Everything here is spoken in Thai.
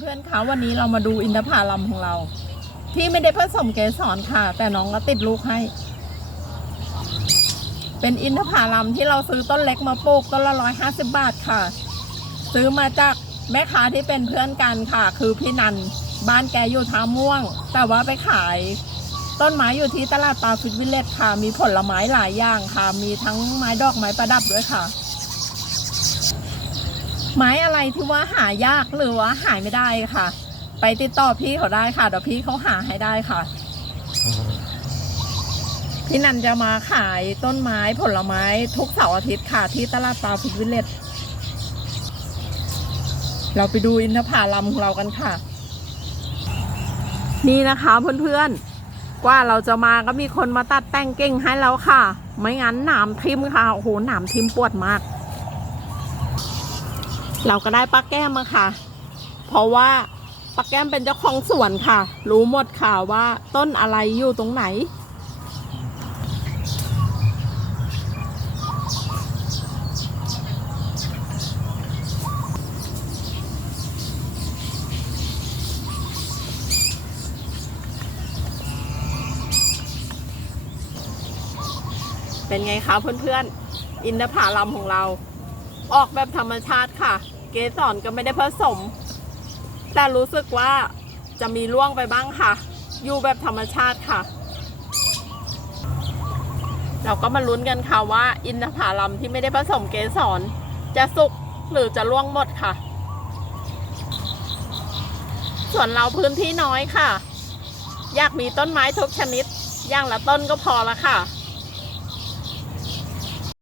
เพื่อนๆคะวันนี้เรามาดูอินทผลัมของเรา ที่ไม่ได้ผสมเกสรค่ะ แต่น้องก็ติดลูกให้ เป็นอินทผลัมที่เราซื้อต้นเล็กมาปลูกต้นละร้อยห้าสิบบาทค่ะ ซื้อมาจากแม่ค้าที่เป็นเพื่อนกันค่ะ คือพี่นันบ้านแกอยู่ท่าม่วง แต่ว่าไปขายต้นไม้อยู่ที่ตลาดปลาฟิตวิลเลจค่ะ มีผลไม้หลายอย่างค่ะ มีทั้งไม้ดอกไม้ประดับด้วยค่ะ ไม้อะไรที่ว่าหายากหรือว่าหายไม่ได้ค่ะ ไปติดต่อพี่เขาได้ค่ะเดี๋ยวพี่เขาหาให้ได้ค่ะ พี่นันจะมาขายต้นไม้ผลไม้ทุกเสาร์อาทิตย์ค่ะ ที่ตลาดปลาฟิตวิเลจเราไปดูอินทผลัมของเรากันค่ะ นี่นะคะเพื่อนๆ กว่าเราจะมาก็มีคนมาตัดแต่งเก่งให้แล้วค่ะ ไม่งั้นหนามทิมค่ะ โอ้โหหนามทิมปวดมาก เราก็ได้ป้าแก้มมาค่ะ เพราะว่าป้าแก้มเป็นเจ้าของสวนค่ะ รู้หมดค่ะว่าต้นอะไรอยู่ตรงไหน เป็นไงคะเพื่อนๆ อินทผลัมของเรา ออกแบบธรรมชาติค่ะ เกสรก็ไม่ได้ผสม แต่รู้สึกว่าจะมีร่วงไปบ้างค่ะ อยู่แบบธรรมชาติค่ะ เราก็มาลุ้นกันค่ะว่า อินทผลัมที่ไม่ได้ผสมเกสรจะสุกหรือจะร่วงหมดค่ะ ส่วนเราพื้นที่น้อยค่ะ อยากมีต้นไม้ทุกชนิด อย่างละต้นก็พอละค่ะ